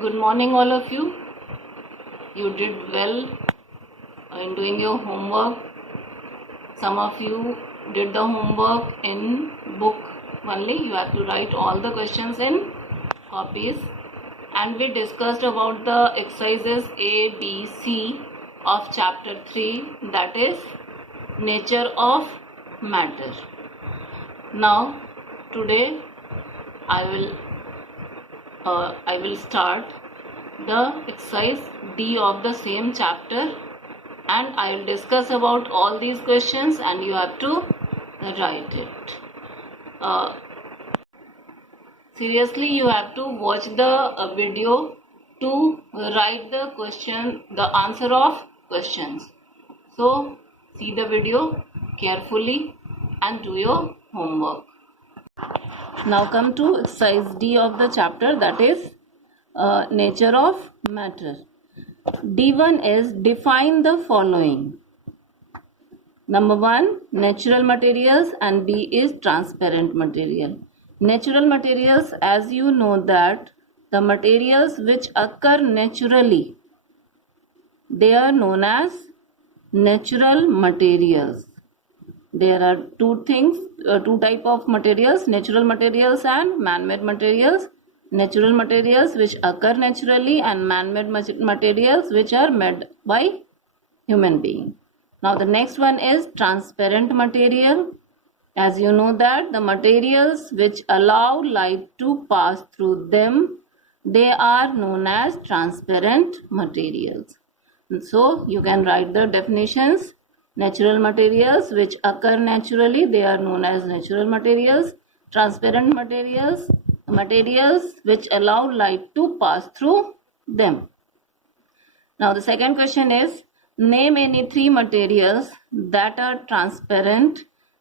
Good morning, all of you. You did well in doing your homework. Some of you did the homework in book only. You have to write all the questions in copies. And we discussed about the exercises A, B, C of chapter 3, that is nature of matter. Now, today I will start the exercise D of the same chapter, and I will discuss about all these questions and you have to write it. Seriously, you have to watch the video to write the answer of questions. So see the video carefully and do your homework. Now come to exercise D of the chapter, that is nature of matter. D1 is define the following. Number 1, natural materials, and B is transparent material. Natural materials, as you know that the materials which occur naturally, they are known as natural materials. There are two type of materials, natural materials and man-made materials. Natural materials which occur naturally and man-made materials which are made by human being. Now the next one is transparent material. As you know that the materials which allow light to pass through them, they are known as transparent materials. And so you can write the definitions. Natural materials which occur naturally, they are known as natural materials. Transparent materials, materials which allow light to pass through them. Now the second question is, name any 3 materials that are transparent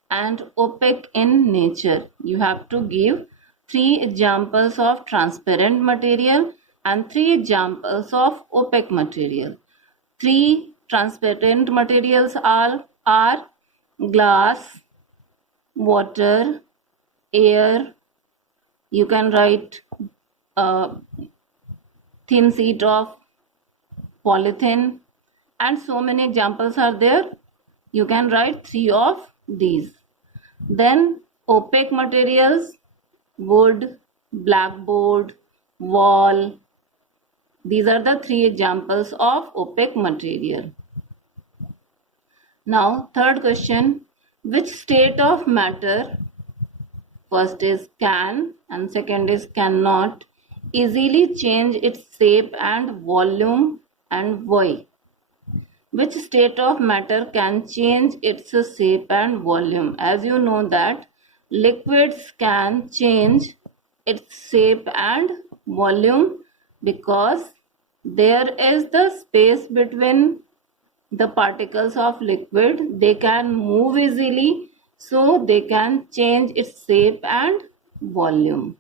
and opaque in nature. You have to give 3 examples of transparent material and 3 examples of opaque material. 3 transparent materials are glass, water, air. You can write a thin sheet of polythene, and so many examples are there. You can write 3 of these. Then opaque materials, wood, blackboard, wall. These are the 3 examples of opaque material. Now third question, which state of matter, first is can and second is cannot, easily change its shape and volume, and why? Which state of matter can change its shape and volume? As you know that liquids can change its shape and volume because there is the space between the particles of liquid. They can move easily, so they can change its shape and volume.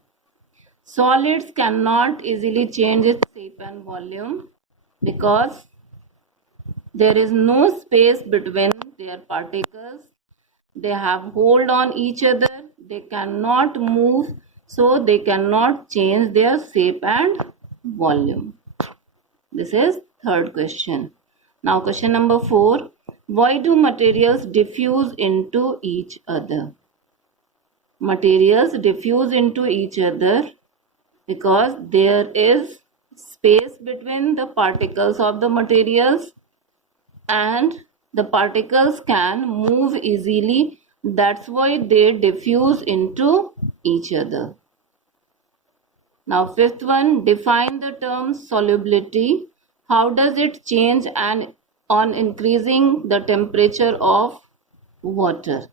Solids cannot easily change its shape and volume because there is no space between their particles. They have hold on each other. They cannot move, so they cannot change their shape and volume. This is third question. Now question number 4. Why do materials diffuse into each other? Materials diffuse into each other because there is space between the particles of the materials and the particles can move easily. That's why they diffuse into each other. Now fifth one, define the term solubility. How does it change and on increasing the temperature of water?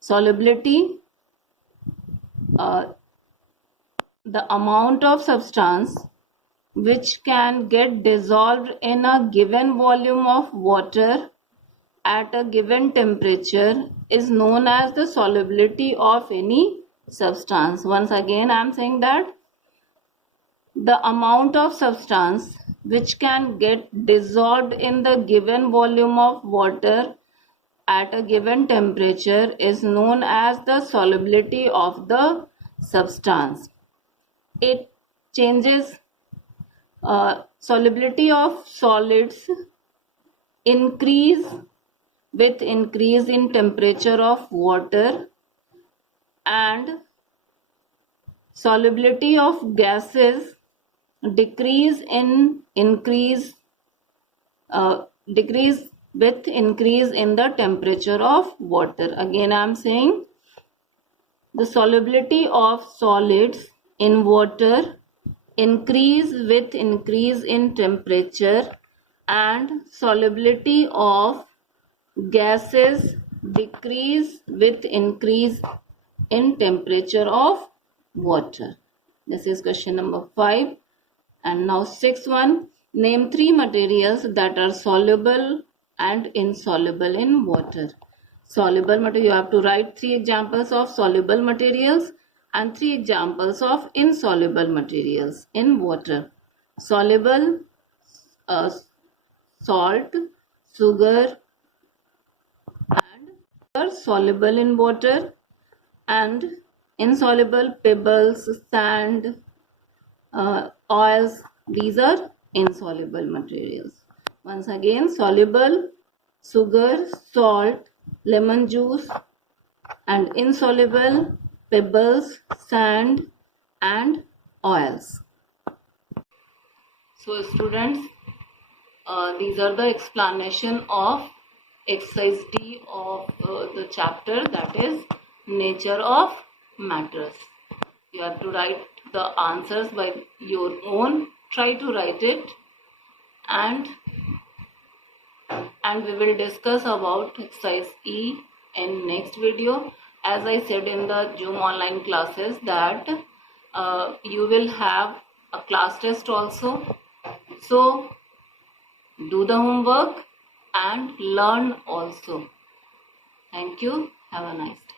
Solubility, the amount of substance which can get dissolved in a given volume of water at a given temperature is known as the solubility of any substance. Once again I am saying that the amount of substance which can get dissolved in the given volume of water at a given temperature is known as the solubility of the substance. It changes, solubility of solids increase with increase in temperature of water, and solubility of gases decrease with increase in the temperature of water. Again I am saying the solubility of solids in water increase with increase in temperature, and solubility of gases decrease with increase in temperature of water. This is question number 5. And now 6th one, name 3 materials that are soluble and insoluble in water. Soluble material, you have to write 3 examples of soluble materials and 3 examples of insoluble materials in water. Soluble, salt, sugar, and soluble in water, and insoluble, pebbles, sand, oils. These are insoluble materials. Once again, soluble, sugar, salt, lemon juice, and insoluble, pebbles, sand, and oils. So students, these are the explanation of exercise D of the chapter, that is nature of matters. You have to write the answers by your own. Try to write it, and we will discuss about exercise E in next video. As I said in the Zoom online classes that you will have a class test also. So do the homework and learn also. Thank you. Have a nice day.